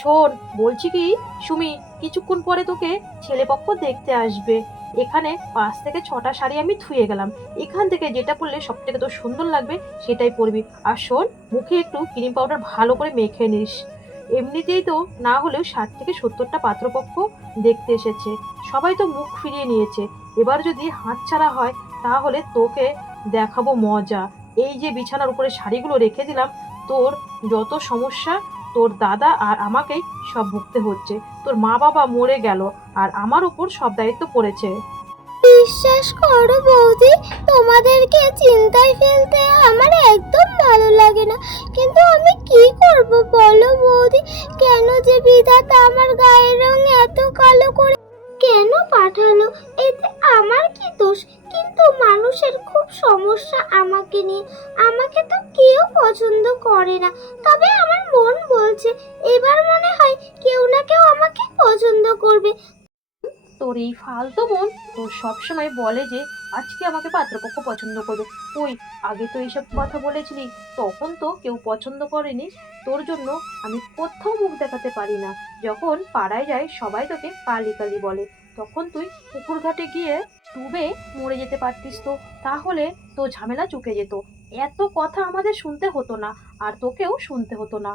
শোন, বলছি কি? সুমি, কিছুক্ষণ পরে তোকে ছেলেপক্ষ দেখতে আসবে। এখানে পাঁচ থেকে ছটা শাড়ি আমি ধুয়ে গেলাম। এখান থেকে যেটা পরলে সব থেকে তোর সুন্দর লাগবে সেটাই পরবি। আর শোন, মুখে একটু ক্রিম পাউডার ভালো করে মেখে নিস। এমনিতেই তো না হলেও ষাট থেকে সত্তরটা পাত্রপক্ষ দেখতে এসেছে। সবাই তো মুখ ফিরিয়ে নিয়েছে। এবার যদি হাত ছাড়া হয়, তাহলে তোকে দেখাবো মজা। এই যে বিছানার উপরে শাড়িগুলো রেখে দিলাম, তোর যত সমস্যা তোর দাদা আর আমাকেই সব ভুগতে হচ্ছে। তোর মা বাবা মরে গেল আর আমার উপর সব দায়িত্ব পড়েছে। বিশ্বাস করো বৌদি, তোমাদেরকে চিন্তায় ফেলতে আমার একদম ভালো লাগে না। কিন্তু আমি কি করব বলো বৌদি? কেন যে বিধাতা আমার গায়ের রং এত কালো করে কেন পাঠালো? এতে আমার কি দোষ? কিন্তু মানুষের খুব সমস্যা আমাকে নিয়ে। আমাকে তো কেউ পছন্দ করে না। তবে আমার মন বলছে, এবার মনে হয় কেউ না কেউ আমাকে পছন্দ করবে। তোর এই ফালতু মন? তোর সবসময় বলে যে, আজকে আমাকে পাত্রপক্ষ পছন্দ করবে। ওই আগে তো এইসব কথা বলেছিলি, তখন তো কেউ পছন্দ করেনি। তোর জন্য আমি কোথাও মুখ দেখাতে পারি না। যখন পাড়ায় যাই সবাই তোকে কালি কালি বলে। তখন তুই পুকুর ঘাটে গিয়ে ডুবে মরে যেতে পারতিস তো। তাহলে তো ঝামেলা চুকে যেত। এত কথা আমাদের শুনতে হতো না, আর তোকেও শুনতে হতো না।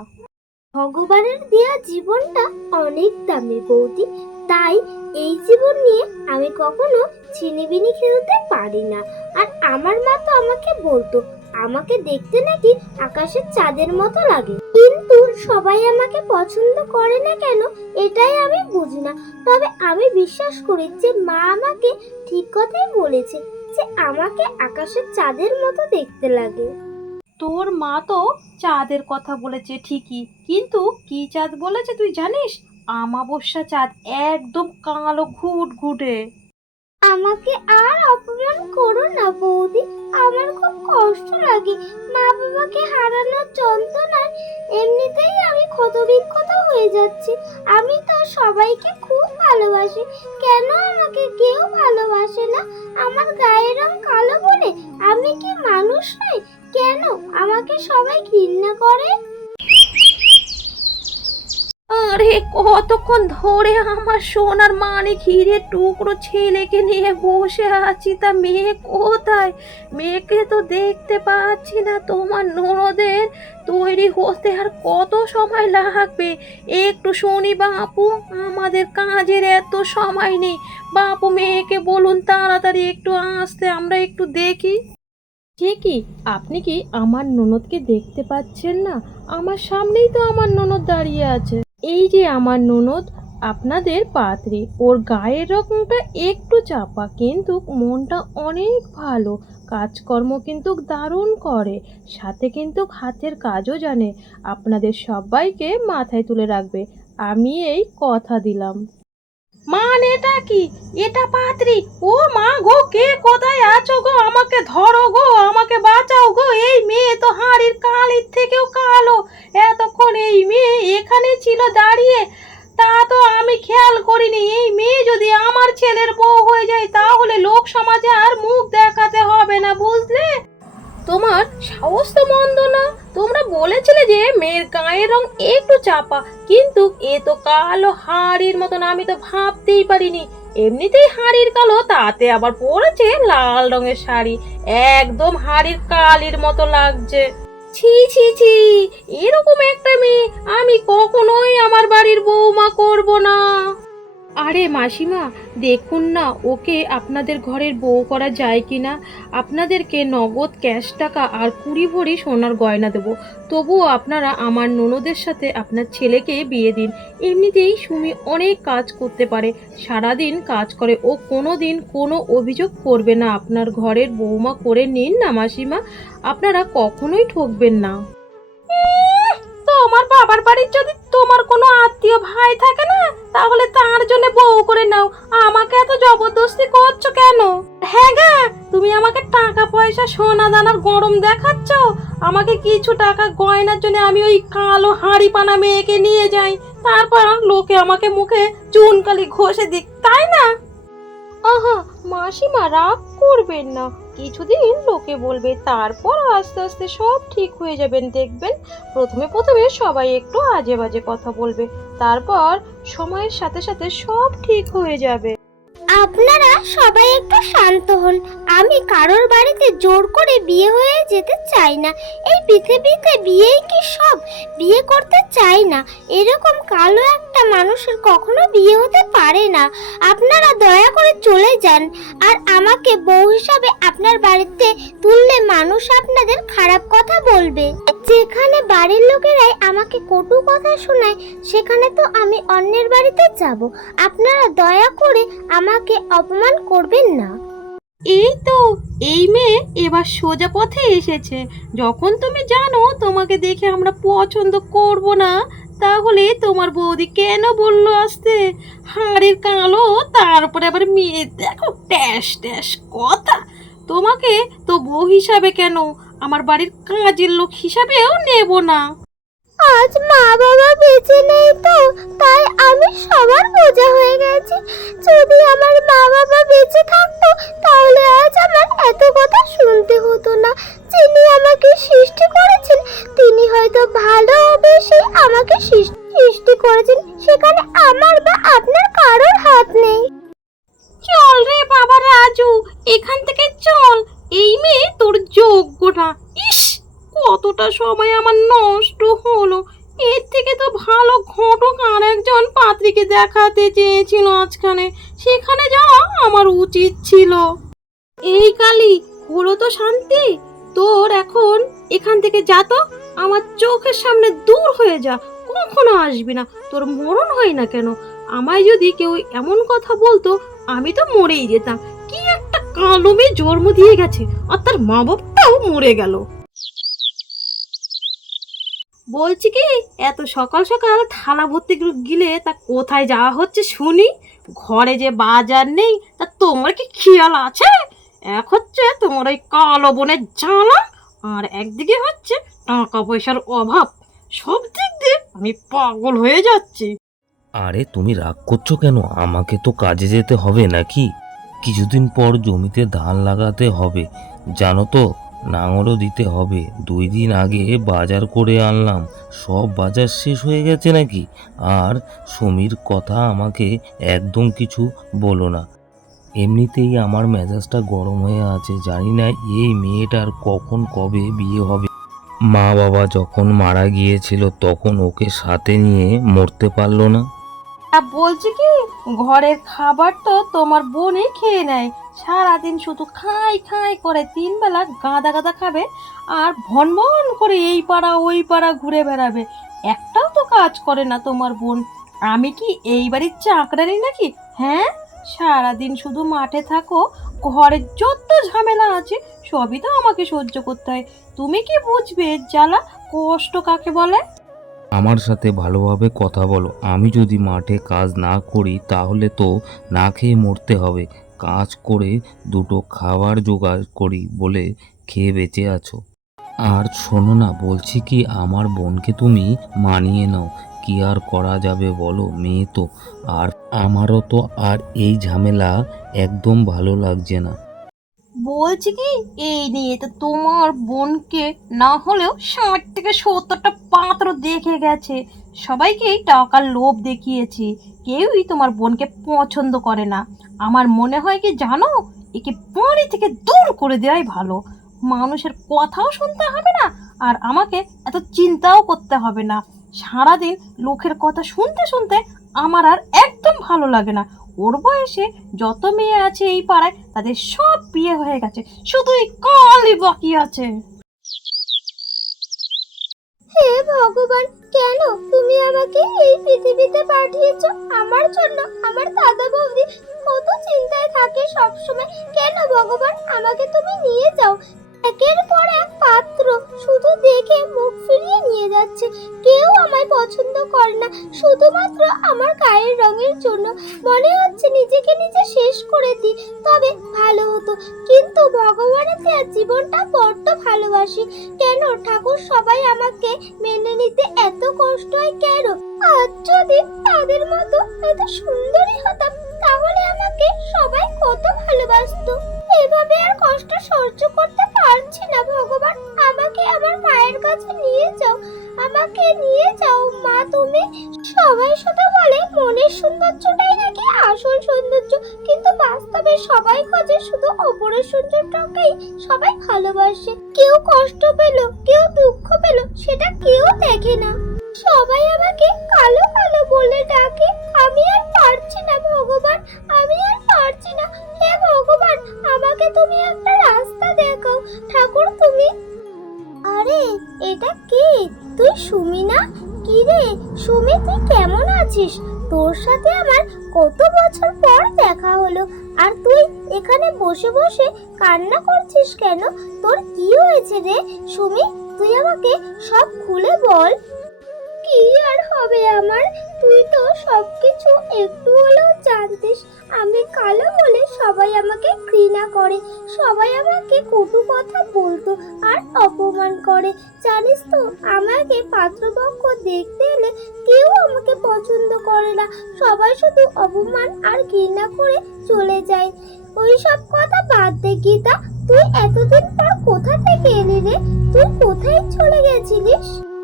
ভগবানের দেয়া জীবনটা অনেক দামি বৌদি। তাই এই জীবন নিয়ে আমি কখনো ছিনিবিনি খেলতে পারি না। আর আমার মা তো আমাকে বলতো, আমাকে দেখতে নাকি আকাশের চাঁদের মতো লাগে। কিন্তু সবাই আমাকে পছন্দ করে না কেন, এটাই আমি বুঝি না। তবে আমি বিশ্বাস করি যে মা আমাকে ঠিক কথাই বলেছে যে আমাকে আকাশের চাঁদের মতো দেখতে লাগে। তোর মা তো চাঁদের কথা বলেছে ঠিকই, কিন্তু কি চাঁদ বলেছে তুই জানিস? আমাবস্যা চাঁদ একদম কালো ঘুট ঘুটে। আমাকে আর অপমান করো না বৌদি। আমার খুব কষ্ট লাগে। মা বাবাকে হারানোর যন্ত্রণায় এমনিতেই আমি ক্ষতবিক্ষত হয়ে যাচ্ছি। আমি তো সবাইকে খুব ভালোবাসি। কেন আমাকে কেউ ভালোবাসে না? আমার গায়ের রং কালো বলে আমি কি মানুষ নই? কেন আমাকে সবাই ঘৃণা করে? আরে, কতক্ষণ ধরে আমার সোনার মানে ঘিরে টুকরো ছেলেকে নিয়ে বসে আছি? তা মেয়ে কোথায়? মেয়েকে তো দেখতে পাচ্ছি না। তোমার ননদের তৈরি হতে আর কত সময় লাগবে? একটু শুনি বাপু, আমাদের কাজের এত সময় নেই। বাপু, মেয়েকে বলুন তাড়াতাড়ি একটু আসতে, আমরা একটু দেখি। ঠিকই, আপনি কি আমার ননদকে দেখতে পাচ্ছেন না? আমার সামনেই তো আমার ননদ দাঁড়িয়ে আছে। এই যে আমার ননদ, আপনাদের পাত্রী, ওর গায়ের রকমটা একটু চাপা, কিন্তু মনটা অনেক ভালো, কাজকর্ম কিন্তু দারুণ করে, সাথে কিন্তু হাতের কাজও জানে, আপনাদের সবাইকে মাথায় তুলে রাখবে, আমি এই কথা দিলাম। মান এটা কি? এটা পাত্রী? ও মা গো, কে কোথায় আছো গো? আমাকে ধরো গো, আমাকে বাঁচাও গো। এই মেয়ে তো হাড়ির কালির থেকেও কালো। এতক্ষণ এই মেয়ে এখানে ছিল দাঁড়িয়ে। তা তো আমি খেয়াল করিনি। এই মেয়ে যদি আমার ছেলের বউ হয়ে যায়, তাহলে লোক সমাজে আর মুখ দেখাতে হবে না, বুঝলে? তোমার সাহস তো মন্দ না। তোমরা বলেছিলে যে মেয়ের গায়ের রং একটু চাপা, কিন্তু এ তো কালো হাড়ির মতন, আমি তো ভাবতেই পারিনি। এমনিতেই হাড়ির কালো, তাতে আবার পরেছে লাল রঙের শাড়ি। একদম হাড়ির কালির মতো লাগছে। ছি ছি ছি, এরকম একটা মেয়ে আমি কখনোই আমার বাড়ির বৌমা করব না। আরে মাসিমা, দেখুন না, ওকে আপনাদের ঘরের বউ করা যায় কি না আপনাদেরকে নগদ ক্যাশ টাকা আর কুড়ি ভরি সোনার গয়না দেবো। তবুও আপনারা আমার ননদের সাথে আপনার ছেলেকে বিয়ে দিন। এমনিতেই সুমি অনেক কাজ করতে পারে। সারাদিন কাজ করে। ও কোনো দিন কোনো অভিযোগ করবে না। আপনার ঘরের বৌমা করে নিন না মাসিমা। আপনারা কখনোই ঠকবেন না। তোমার বাবার বাড়ির যদি তোমার কোনো আত্মীয় ভাই থাকে না, তাহলে তার জন্য বউ করে নাও। আমাকে এত জবরদস্তি করছ কেন? হ্যাঁ গা, তুমি আমাকে টাকা পয়সা, সোনা দানার গরম দেখাচ্ছ। আমাকে কিছু টাকা গয়নার জন্য আমি ওই কালো হাঁড়ি পানা মেয়েকে নিয়ে যাই। তারপর লোকে আমাকে মুখে চুনকালি ঘষে দিক, তাই না? আহা, মাসিমা, রাগ করবেন না। কিছুদিন লোকে বলবে, তারপর আস্তে আস্তে সব ঠিক হয়ে যাবেন, দেখবেন? প্রথমে প্রথমে সবাই একটু আজে বাজে কথা বলবে, তারপর সময়ের সাথে সাথে সব ঠিক হয়ে যাবে। আপনারা সবাই একটু শান্ত হন। আমি কারোর বাড়িতে জোর করে বিয়ে হয়ে যেতে চাই না। এই পৃথিবীতে বিয়েই কি সব? বিয়ে করতে চাই না। এরকম কালো একটা মানুষের কখনো বিয়ে হতে পারে না। আপনারা দয়া করে চলে যান। আর আমাকে বউ হিসাবে আপনার বাড়িতে তুললে মানুষ আপনাদের খারাপ কথা বলবে। যেখানে বাড়ির লোকেরাই আমাকে কটু কথা শোনায়, সেখানে তো আমি অন্যের বাড়িতে যাব। আপনারা দয়া করে আমাকে অপমান করবেন না। এই তো, এই মেয়ে এবার সোজা পথে এসেছে। যখন তুমি জানো তোমাকে দেখে আমরা পছন্দ করব না তাহলে তোমার বৌদি কেন বলল আসতে? হাড়ের কালো তারপরে আবার মেয়ে। দেখো, ট্যাস ট্যাস, কথা। তোমাকে তো বউ হিসাবে কেন? আমার বাড়ির কাজের লোক হিসাবেও নেব না। আজ মা বাবা বেঁচে নেই তো, তাই আমি সবার দেখাতে চেয়েছিল আজখানে, সেখানে যাওয়া আমার উচিত ছিল। এই কালি, হলো তো শান্তি। তোর এখন এখান থেকে যা তো, আমার চোখের সামনে দূর হয়ে যা, কখনো আসবি না। তোর মরণ হয় না কেন? আমায় যদি কেউ এমন কথা বলতো, আমি তো মরেই যেতাম। কি একটা কালো মেয়ে জন্ম দিয়ে গেছে, আর তার মা বাবাটাও মরে গেল। বলছি কি, এত সকাল সকাল থালা ভর্তি করে গিলে তা কোথায় যাওয়া হচ্ছে শুনি? ঘরে যে বাজার নেই, তা তোমার কি খেয়াল আছে? এক হচ্ছে তোমার ওই কালো বনের জ্বালা, আর একদিকে হচ্ছে টাকা পয়সার অভাব। সব দিক দিয়ে আমি পাগল হয়ে যাচ্ছি। আরে, তুমি রাগ করছ কেন? আমাকে তো কাজে যেতে হবে নাকি? কিছুদিন পর জমিতে ধান লাগাতে হবে, জানো তো? নাঙলও দিতে হবে। দুই দিন আগে বাজার করে আনলাম। সব বাজার শেষ হয়ে গেছে নাকি? আর সমীর কথা আমাকে একদম কিছু বলো না। এমনিতেই আমার মেজাজটা গরম হয়ে আছে। জানি না এই মেয়েটার কখন কবে বিয়ে হবে। মা বাবা যখন মারা গিয়েছিল তখন ওকে সাথে নিয়ে মরতে পারল না। বলছি কি, ঘরের খাবার তো তোমার বোনই খেয়ে নেয়। সারাদিন শুধু খাই খাই করে তিন বেলা গাদা গাদা খাবে আর ভন ভন করে এই পাড়া ওই পাড়া ঘুরে বেড়াবে। একটাও তো কাজ করে না তোমার বোন। আমি কি এই বাড়ির চাকরানি নাকি? হ্যাঁ? সারাদিন শুধু মাঠে থাকো, ঘরের যত ঝামেলা আছে সবই তো আমাকে সহ্য করতে হয়। তুমি কি বুঝবে জ্বালা? কষ্ট কাকে বলে? আমার সাথে ভালোভাবে কথা বলো। আমি যদি মাঠে কাজ না করি তাহলে তো না খেয়ে মরতে হবে। কাজ করে দুটো খাবার জোগাড় করি বলে খেয়ে বেঁচে আছো। আর শোনো না, বলছি কি, আমার বোনকে তুমি মানিয়ে নাও। কি আর করা যাবে বলো, মেয়ে তো। আর আমারও তো আর এই ঝামেলা একদম ভালো লাগছে না। বলছি কি, এই নিয়ে তো তোমার বোনকে না হলেও ষাট থেকে সত্তরটা পাত্র দেখে গেছে। সবাইকেই টাকার লোভ দেখিয়েছি। কেউই তোমার বোনকে পছন্দ করে না। আমার মনে হয় কি জানো? একে বাড়ি থেকে দূর করে দেওয়াই ভালো। মানুষের কথাও শুনতে হবে না, আর আমাকে এত চিন্তাও করতে হবে না। সারাদিন লোকের কথা শুনতে শুনতে আমার আর একদম ভালো লাগে না। ওর বয়সে যত মেয়ে আছে এই পাড়ায় তাদের সব বিয়ে হয়ে গেছে। শুধু এই কালই বাকি আছে। হে ভগবান কেন তুমি আমাকে এই পৃথিবীতে পাঠিয়েছো? আমার জন্য আমার দাদা বৌদি কত চিন্তায় থাকে সবসময়। কেন ভগবান আমাকে তুমি নিয়ে যাও? একের পর এক পাত্র। শুধু দেখে মুখ ফিরিয়ে নিয়ে যাচ্ছে। কেউ আমায় পছন্দ করে না। শুধুমাত্র আমার গায়ের রঙের জন্য। মনে হচ্ছে নিজেকে নিজে শেষ করে দিই। তবে ভালো হতো। কিন্তু ভগবানের দেওয়া জীবনটা বড্ড ভালোবাসি। কেন? ঠাকুর সবাই আমাকে মেনে নিতে এত কষ্ট হয় কেন? আজ যদি তাদের মতো এত সুন্দরী হতাম, তাহলে আমাকে সবাই কত ভালোবাসতো। এভাবে আর কষ্ট সহ্য করতে পারছি না, ভগবান। আমাকে আমার মায়ের কাছে নিয়ে যাও, আমাকে নিয়ে যাও। মা, তুমি সবাই শুধু বলে, মনের সৌন্দর্যটাই নাকি আসল সৌন্দর্য। কিন্তু বাস্তবে সবাই খোঁজে শুধু অপরের সৌন্দর্যটাকেই সবাই ভালোবাসে। কেউ কষ্ট পেল, কেউ দুঃখ পেল, সেটা কেউ দেখে না। সবাই আমাকে কালো কালো বলে ডাকে। আমি আর পারছি না, ভগবান। আমি আর পারছি না। হে ভগবান, আমাকে তুমি একটা রাস্তা দেখাও। ঠাকুর, তুমি? আরে, এটা কে? তুই সুমি না? কি রে? সুমি, তুই কেমন আছিস? তোর সাথে আমার কত বছর পর দেখা হলো। আর তুই এখানে বসে বসে কান্না করছিস কেন? তোর কি হয়েছে রে? সুমি, তুই আমাকে সব খুলে বল। কি আর হবে আমার? তুই তো সবকিছু একটু হলেও জানতিস। আমি কালো বলে সবাই আমাকে ঘৃণা করে, সবাই আমাকে কটু কথা বলতো আর অপমান করে। জানিস তো, আমাকে পাত্রপক্ষ দেখতে এলে কেউ আমাকে পছন্দ করে না। সবাই শুধু অপমান আর ঘৃণা করে চলে যায়। ওই সব কথা বাদ দে গীতা। তুই এতদিন পর কোথা থেকে এলি রে? তুই কোথায় চলে গেছিলিস?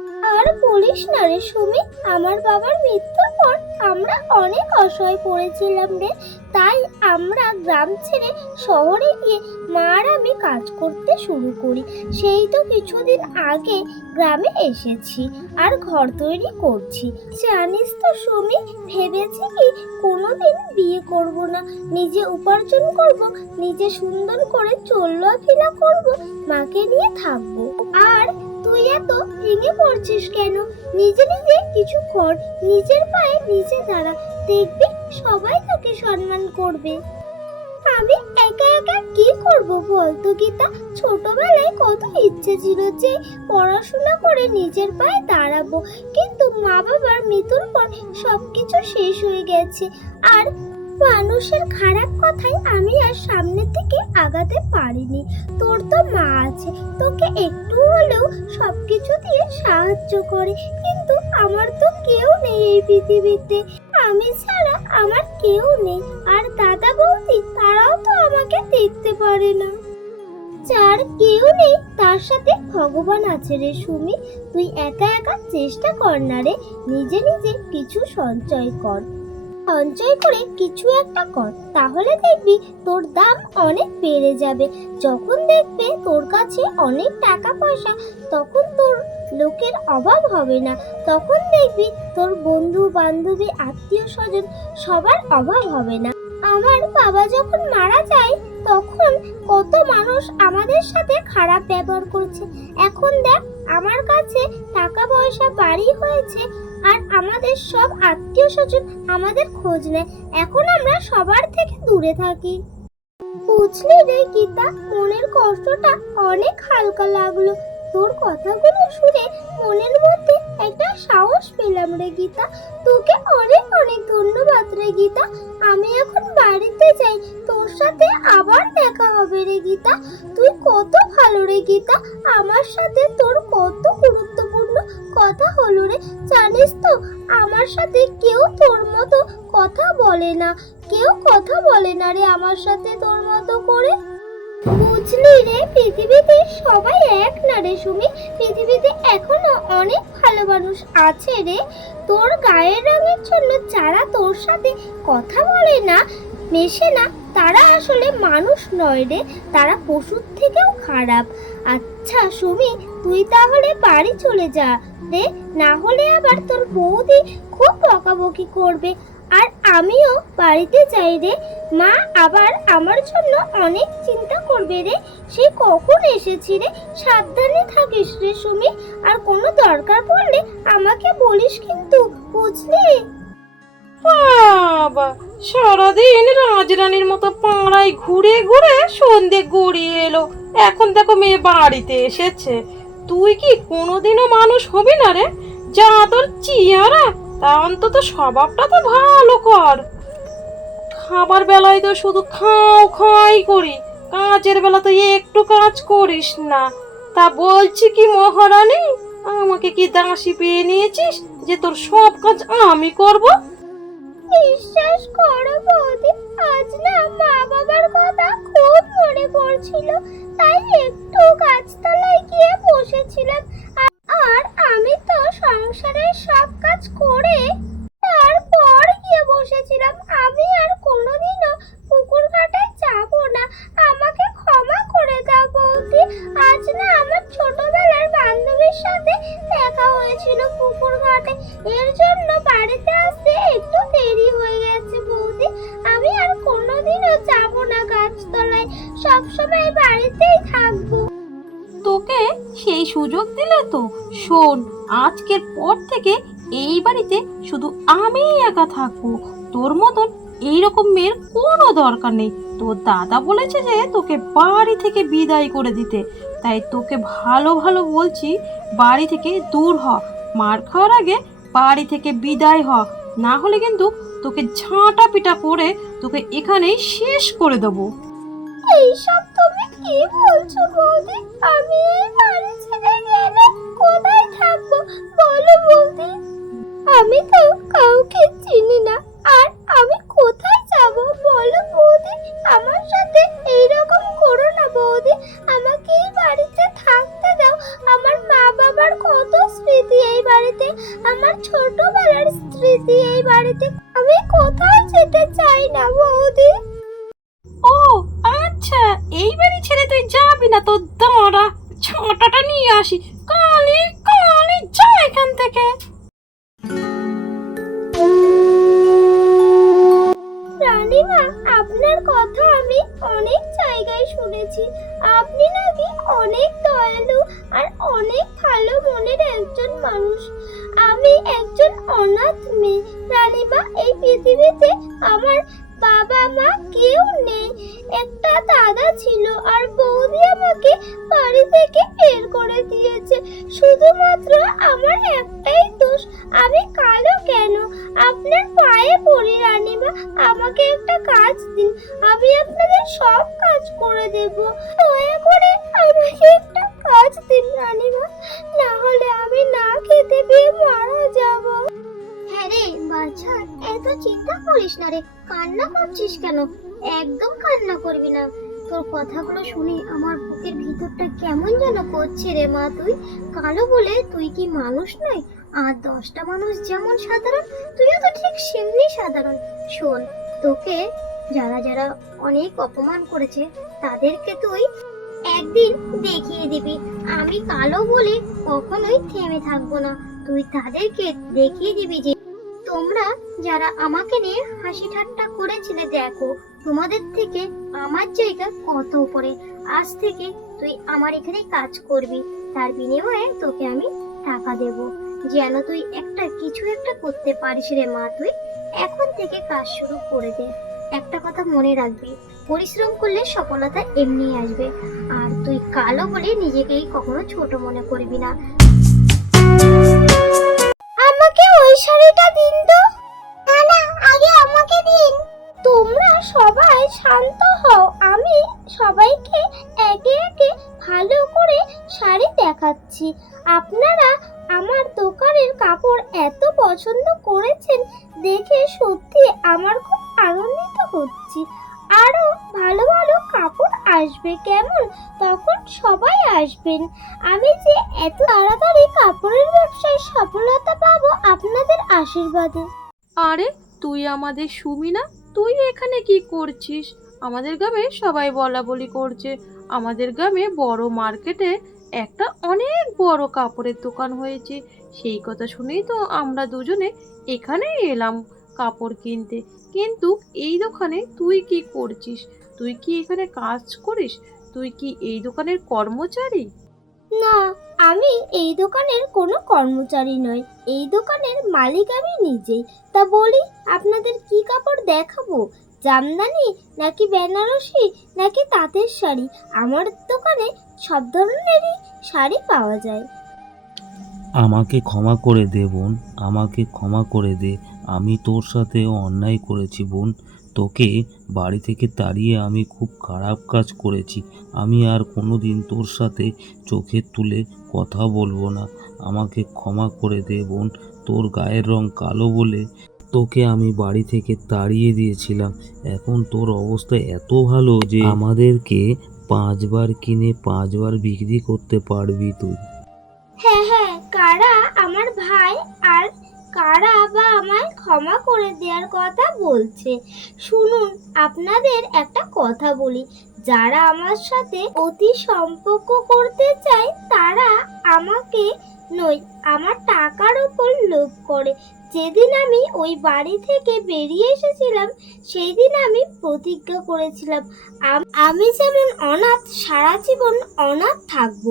আর বলিস না রে সুমি, আমার বাবার মৃত্যুর পর আমরা অনেক অসহায় পড়েছিলাম রে। তাই আমরা গ্রাম ছেড়ে শহরে গিয়ে মা আর আমি কাজ করতে শুরু করি। সেই তো কিছুদিন আগে গ্রামে এসেছি আর ঘর তৈরি করছি। জানিস তো সুমি, ভেবেছি কি কোনোদিন বিয়ে করব না। নিজে উপার্জন করব, নিজে সুন্দর করে চল্লাফিলা করব, মাকে নিয়ে থাকব। আর তুই এত ভেঙে পড়ছিস কেন? নিজে নিজে কিছু কর, নিজের পায়ে নিজে দাঁড়া। দেখবি সবাই তোকে সম্মান করবে। আমি একা একা কি করব বলতো গীতা? ছোটবেলায় কত ইচ্ছে ছিল যে পড়াশোনা করে নিজের পায়ে দাঁড়াবো। কিন্তু মা বাবার মৃত্যুর পর সবকিছু শেষ হয়ে গেছে। আর মানুষের খারাপ কথায় আমি আর সামনে থেকে আগাতে পারিনি। তোর তো মা আছে, তোকে একটু হলেও সব কিছু দিয়ে সাহায্য করে, কিন্তু আমার তো কেউ নেই এই পৃথিবীতে। আমি ছাড়া আমার কেউ নেই, আর দাদা বৌদি তারাও তো আমাকে দেখতে পারে না। যার কেউ নেই, তার সাথে ভগবান আছে রে সুমি। তুই একা একা চেষ্টা কর না রে, নিজে নিজে কিছু সঞ্চয় কর। সঞ্চয় করে কিছু একটা কর, তাহলে দেখবি তোর দাম অনেক বেড়ে যাবে। যখন দেখবে তোর কাছে অনেক টাকা পয়সা, তখন তোর লোকের অভাব হবে না। তখন দেখবি তোর বন্ধু, বান্ধবী, আত্মীয় স্বজন সবার অভাব হবে না। আমার বাবা যখন মারা যায়, তখন কত মানুষ আমাদের সাথে খারাপ ব্যবহার করছে। এখন দেখ, আমার কাছে টাকা পয়সা বাড়ি হয়েছে আর আমাদের সব আত্মীয় স্বজন আমাদের খোঁজ নেয়। এখন আমরা সবার থেকে দূরে থাকি। বুঝলি রে গীতা, মনের কষ্টটা অনেক হালকা লাগল। তোর কথাগুলো শুনে মনের মধ্যে একটা সাহস পেলাম রে গীতা। তোকে অনেক অনেক ধন্যবাদ রে গীতা। আমি এখন বাড়িতে যাই, তোর সাথে আবার দেখা হবে রে গীতা। তুই কত ভালো রে গীতা। আমার সাথে তোর কত গুরুত্বপূর্ণ কথা হলো রে, জানিস তো, আমার সাথে কেউ তোর মতো কথা বলে না। কেউ কথা বলে না রে আমার সাথে তোর মতো করে। বুঝলি রে, পৃথিবীতে সবাই এক না রে সুমি? পৃথিবীতে এখনও অনেক ভালো মানুষ আছে রে। তোর গায়ের রঙের জন্য যারা তোর সাথে কথা বলে না, মেশে না তারা আসলে মানুষ নয় রে, তারা পশুর থেকেও খারাপ। আচ্ছা সুমি, তুই তাহলে বাড়ি চলে যা রে, না হলে আবার তোর বৌদি খুব বকাবকি করবে। আর আমিও বাড়িতে যাই রে, মা আবার আমার জন্য অনেক চিন্তা করবে রে, সে কখন এসেছি রে, সাবধানে থাকিস রে সুমি, আর কোনো দরকার পড়লে আমাকে বলিস কিন্তু, বুঝলি? বাবা, সারাদিন রাজরানীর মতো পাড়ায় ঘুরে ঘুরে সন্ধে গড়িয়ে এলো। এখন দেখো মেয়ে বাড়িতে এসেছে। তুই কি কোনোদিনও মানুষ হবি না রে? যা তোর চেহারা, তা অন্তত স্বভাবটা তো ভালো কর। খাবার বেলায় তো শুধু খাও খাই করি, কাজের বেলা তো একটু কাজ করিস না। তা বলছি কি মহারানী, আমাকে কি দাসী পেয়ে নিয়েছিস যে তোর সব কাজ আমি করব? বিশ্বাস করো বৌদি, আজ না মা বাবার কথা খুব মনে পড়ছিল। তাই একটু গাছতলায় গিয়ে বসেছিলাম। দরকার নেই। তোর দাদা বলেছে যে তোকে বাড়ি থেকে বিদায় করে দিতে। তাই তোকে ভালো ভালো বলছি, বাড়ি থেকে দূর হ। মার খাওয়ার আগে বাড়ি থেকে বিদায় হ। না হলে কিন্তু তোকে ঝাঁটা পিটা করে তোকে এখানেই শেষ করে দেবো। এইসব তুমি কি বলছো বৌদি? আমি এই বাড়ি ছেড়ে গেলে কোথায় থাকব? বলো বৌদি। আমি তো কাউকে চিনি না। আর আমি কোথায় যাব? বলো বৌদি, আমার সাথে এইরকম করো না বৌদি। আমাকে এই বাড়িতে থাকতে দাও। আমার মা বাবার কত স্মৃতি এই বাড়িতে। আমার ছোটবেলার স্মৃতি এই বাড়িতে। আমি কোথাও যেতে চাই না বৌদি। ও আচ্ছা এই বাড়ি ছেড়ে তুই যাবি না তোর দাঁড়া ছাঁটাটা নিয়ে আসি। পড়ি রানীমা, আমাকে একটা কাজ দিন। আমি আপনাদের সব কাজ করে দেব। দয়া করে আমাকে একটা কাজ দিন রানীমা। না হলে আমি না খেতে পেয়ে মারা যাব। হ্যাঁ রে বাছা এত চিন্তা করিস না রে। কান্না করছিস কেন? একদম কান্না করবি না। তোর কথাগুলো শুনে আমার বুকের ভিতরটা কেমন যেন করছে রে মা তুই। কালো বলে তুই কি মানুষ নয়? আর দশটা মানুষ যেমন সাধারণ, তুইও তো ঠিক সেমনি সাধারণ। শোন, তোকে যারা যারা অনেক অপমান করেছে, তাদেরকে তুই একদিন দেখিয়ে দিবি। আমি কালো বলে কখনোই থেমে থাকব না। তুই তাদেরকে দেখিয়ে দিবি যে, তোমরা যারা আমাকে নিয়ে হাসি ঠাট্টা করেছিলে, দেখো, তোমাদের থেকে আমার জায়গা কত উপরে। আজ থেকে তুই আমার এখানে কাজ করবি। তার বিনিময়ে তোকে আমি টাকা দেব। যেন তুই একটা কিছু একটা করতে পারিস রে মা তুই। এখন থেকে কাজ শুরু করে দে। একটা কথা মনে রাখবি, পরিশ্রম করলে সফলতা এমনি আসবে। আর তুই কালো বলে নিজেকেই কখনো ছোট মনে করবি না। আমাকে ওই শাড়িটা দিন তো। না না, আগে আমাকে দিন। তোমরা সবাই শান্ত হও। আমি সবাইকে একে একে ভালো করে শাড়ি দেখাচ্ছি। আপনারা পছন্দ করেছেন দেখে সত্যি আমার খুব আনন্দিত হচ্ছি। আরও ভালো ভালো কাপড় আসবে কেমন? তখন সবাই আসবেন। আমি যে এত তাড়াতাড়ি কাপড়ের ব্যবসায় সফলতা পাবো আপনাদের আশীর্বাদে। আরে, তুই আমাদের সুমি না তুই এখানে কি করছিস? আমাদের গ্রামে সবাই বলা বলি করছে। আমাদের গ্রামে বড় মার্কেটে বড় কাপড়ের দোকান হয়েছে। সেই কথা শুনেই তো আমরা দুজনে এখানে এলাম কাপড় কিনতে। কিন্তু এই দোকানে তুই কি করছিস? তুই কি এখানে কাজ করিস? তুই কি এই দোকানের কর্মচারী? না, আমি এই দোকানের কোনো কর্মচারী নই। এই দোকানের মালিক আমি নিজেই। তা বলি, আপনাদের কি কাপড় দেখাবো? জামদানি, নাকি বেনারসি, নাকি তাঁতের শাড়ি? আমার দোকানে সব ধরনেরই শাড়ি পাওয়া যায়। আমাকে ক্ষমা করে দে বোন, আমাকে ক্ষমা করে দে। আমি তোর সাথে অন্যায় করেছি বোন। তোকে বাড়ি থেকে তাড়িয়ে আমি খুব খারাপ কাজ করেছি। আমি আর কোনো দিন তোর সাথে চোখের তুলে কথা বলব না। আমাকে ক্ষমা করে দে বোন। তোর গায়ের রং কালো বলে তোকে আমি বাড়ি থেকে তাড়িয়ে দিয়েছিলাম। এখন তোর অবস্থা এত ভালো যে আমাদেরকে পাঁচবার কিনে পাঁচবার বিক্রি করতে পারবি তুই। হ্যাঁ হ্যাঁ কারা আমার ভাই আর কারা বা আমায় ক্ষমা করে দেওয়ার কথা বলছে? শুনুন, আপনাদের একটা কথা বলি। যারা আমার সাথে অতি সম্পর্ক করতে চায়, তারা আমাকে নয়, আমার টাকার উপর লোভ করে। যেদিন আমি ওই বাড়ি থেকে বেরিয়ে এসেছিলাম সেই দিন আমি প্রতিজ্ঞা করেছিলাম আমি যেমন অনাথ, সারা জীবন অনাথ থাকব।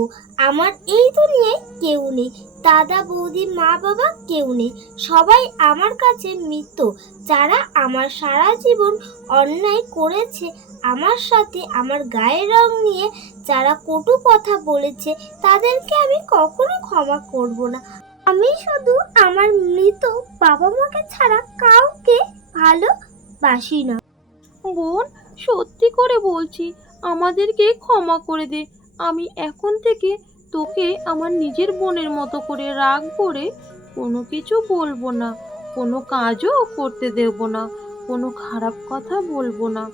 আমার এই দুনিয়ায় কেউ নেই, দাদা, বৌদি, মা, বাবা কেউ নেই। সবাই আমার কাছে মৃত, যারা আমার সারা জীবন অন্যায় করেছে, আমার সাথে আমার গায়ের রং নিয়ে যারা কটু কথা বলেছে, তাদেরকে আমি কখনো ক্ষমা করব না। আমি শুধু আমার মৃত বাবা মাকে ছাড়া কাউকে ভালোবাসি না। বোন, সত্যি করে বলছি, আমাদেরকে ক্ষমা করে দে। আমি এখন থেকে তোকে আমার নিজের বোনের মতো করে রাগ করে কোনো কিছু বলব না, কোনো কাজও করতে দেব না, কোনো খারাপ কথা বলব না।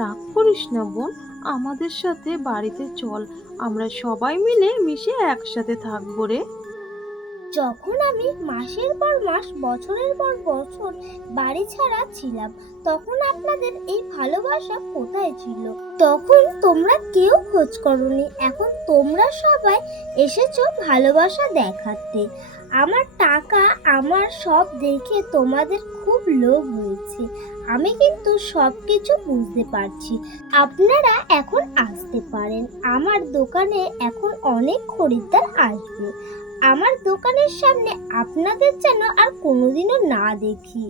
রাগ করিস না বোন, আমাদের সাথে বাড়িতে চল, আমরা সবাই মিলে মিশে একসাথে থাকব রে। যখন আমি মাসের পর মাস, বছরের পর বছর বাড়ি ছাড়া ছিলাম, তখন আপনাদের এই ভালোবাসা কোথায় ছিল? তখন তোমরা কেউ খোঁজ করনি। এখন তোমরা সবাই এসেছ ভালোবাসা দেখাতে। আমার টাকা, আমার সব দেখে তোমাদের খুব লোভ হয়েছে। আমি কিন্তু সব কিছু বুঝতে পারছি। আপনারা এখন আসতে পারেন। আমার দোকানে এখন অনেক খরিদ্দার আসবে। আমার দোকানের সামনে আপনাদের যেন আর কোনোদিনও না দেখি।